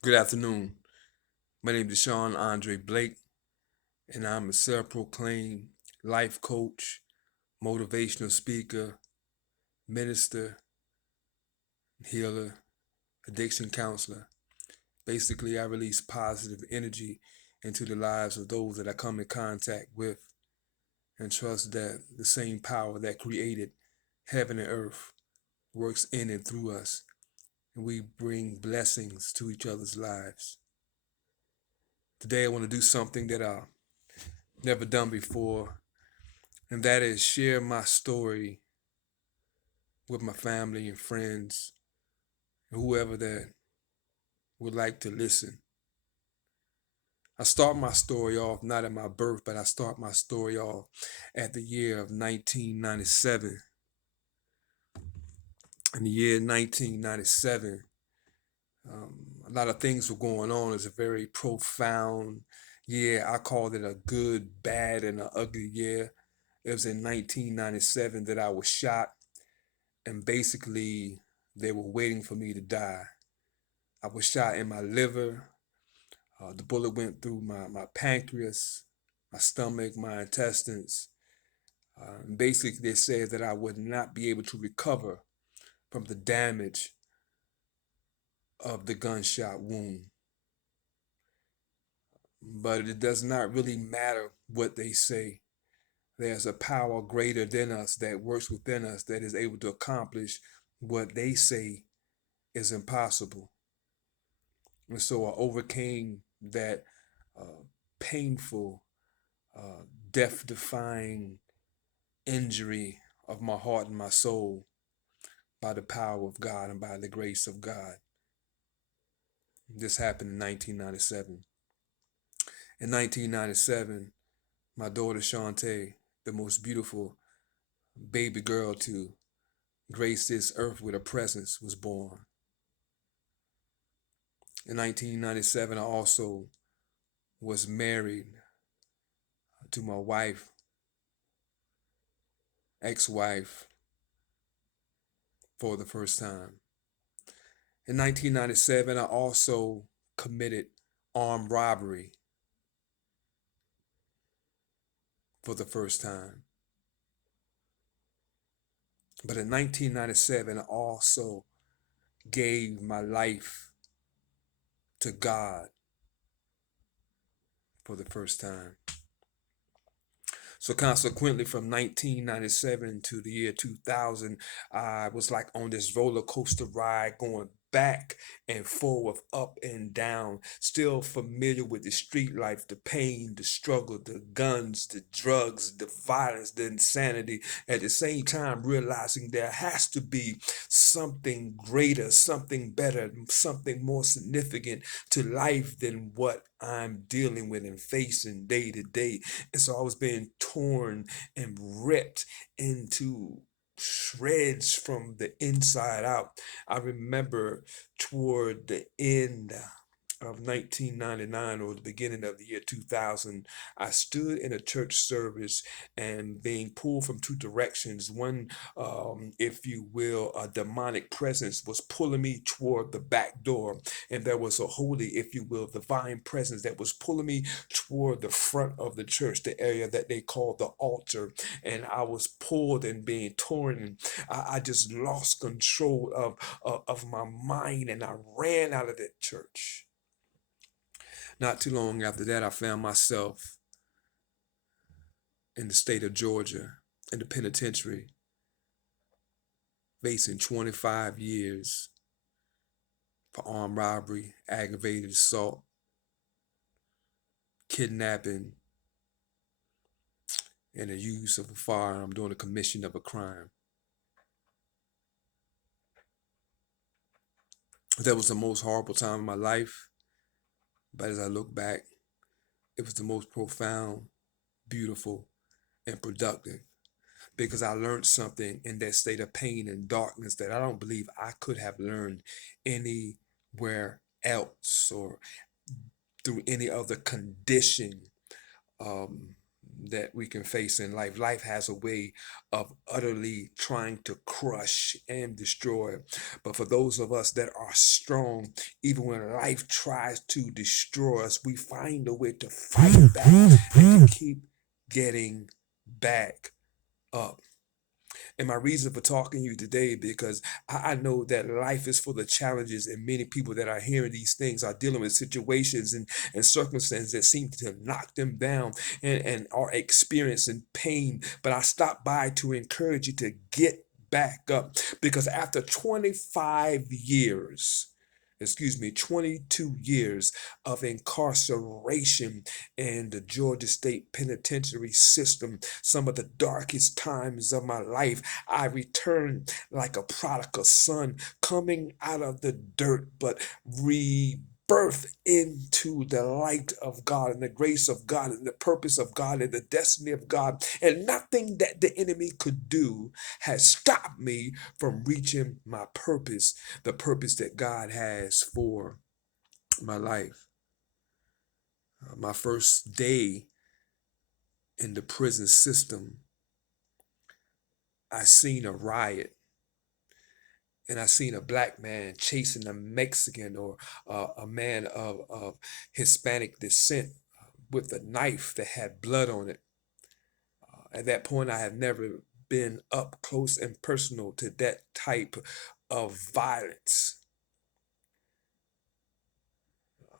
Good afternoon. My name is Sean Andre Blake, and I'm a self proclaimed life coach, motivational speaker, minister, healer, addiction counselor. Basically, I release positive energy into the lives of those that I come in contact with and trust that the same power that created heaven and earth works in and through us, and we bring blessings to each other's lives. Today, I want to do something that I've never done before, and that is share my story with my family and friends, and whoever that would like to listen. I start my story off not at my birth, but I start my story off at the year of 1997. In the year 1997, a lot of things were going on. It's a very profound year. I called it a good, bad, and an ugly year. It was in 1997 that I was shot, and basically, they were waiting for me to die. I was shot in my liver. The bullet went through my pancreas, my stomach, my intestines. Basically, they said that I would not be able to recover from the damage of the gunshot wound. But it does not really matter what they say. There's a power greater than us that works within us that is able to accomplish what they say is impossible. And so I overcame that uh, painful, uh, death defying injury of my heart and my soul by the power of God and by the grace of God. This happened in 1997. In 1997, my daughter Shantae, the most beautiful baby girl to grace this earth with a presence, was born. In 1997, I also was married to my wife, ex-wife, for the first time. In 1997, I also committed armed robbery for the first time. But in 1997, I also gave my life to God for the first time. So consequently, from 1997 to the year 2000, I was like on this roller coaster ride going back and forth, up and down, still familiar with the street life, the pain, the struggle, the guns, the drugs, the violence, the insanity. At the same time, realizing there has to be something greater, something better, something more significant to life than what I'm dealing with and facing day to day. And so I was being torn and ripped into shreds from the inside out. I remember toward the end of 1999 or the beginning of the year 2000, I stood in a church service and being pulled from two directions. One, if you will, a demonic presence was pulling me toward the back door, and there was a holy, if you will, divine presence that was pulling me toward the front of the church, the area that they call the altar. And I was pulled and being torn, and I just lost control of my mind, and I ran out of that church. Not too long after that, I found myself in the state of Georgia in the penitentiary, facing 25 years for armed robbery, aggravated assault, kidnapping, and the use of a firearm during the commission of a crime. That was the most horrible time of my life, but as I look back, it was the most profound, beautiful, and productive because I learned something in that state of pain and darkness that I don't believe I could have learned anywhere else or through any other condition. Um, that we can face in life. Life has a way of utterly trying to crush and destroy. But for those of us that are strong, even when life tries to destroy us, we find a way to fight back and to keep getting back up. And my reason for talking to you today, because I know that life is full of challenges, and many people that are hearing these things are dealing with situations and circumstances that seem to knock them down and are experiencing pain. But I stopped by to encourage you to get back up, because after 25 years, 22 years of incarceration in the Georgia State Penitentiary system, some of the darkest times of my life, I returned like a prodigal son coming out of the dirt, but rebirth into the light of God and the grace of God and the purpose of God and the destiny of God. And nothing that the enemy could do has stopped me from reaching my purpose, the purpose that God has for my life. My first day in the prison system, I seen a riot, and I seen a black man chasing a Mexican or a man of Hispanic descent with a knife that had blood on it. At that point, I had never been up close and personal to that type of violence.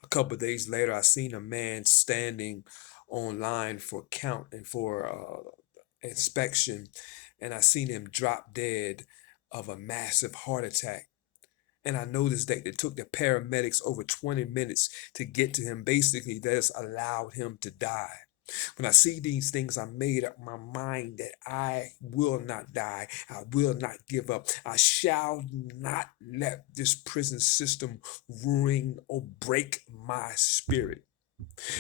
A couple of days later, I seen a man standing online for count and for inspection, and I seen him drop dead of a massive heart attack. And I noticed that it took the paramedics over 20 minutes to get to him. Basically, they just allowed him to die. When I see these things, I made up my mind that I will not die. I will not give up. I shall not let this prison system ruin or break my spirit.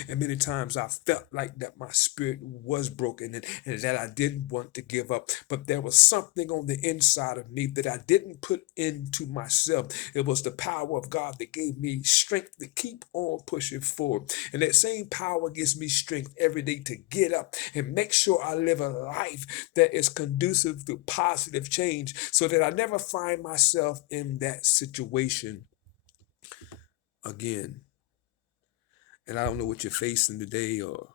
And many times I felt like that my spirit was broken, and that I didn't want to give up. But there was something on the inside of me that I didn't put into myself. It was the power of God that gave me strength to keep on pushing forward. And that same power gives me strength every day to get up and make sure I live a life that is conducive to positive change, so that I never find myself in that situation again. And I don't know what you're facing today or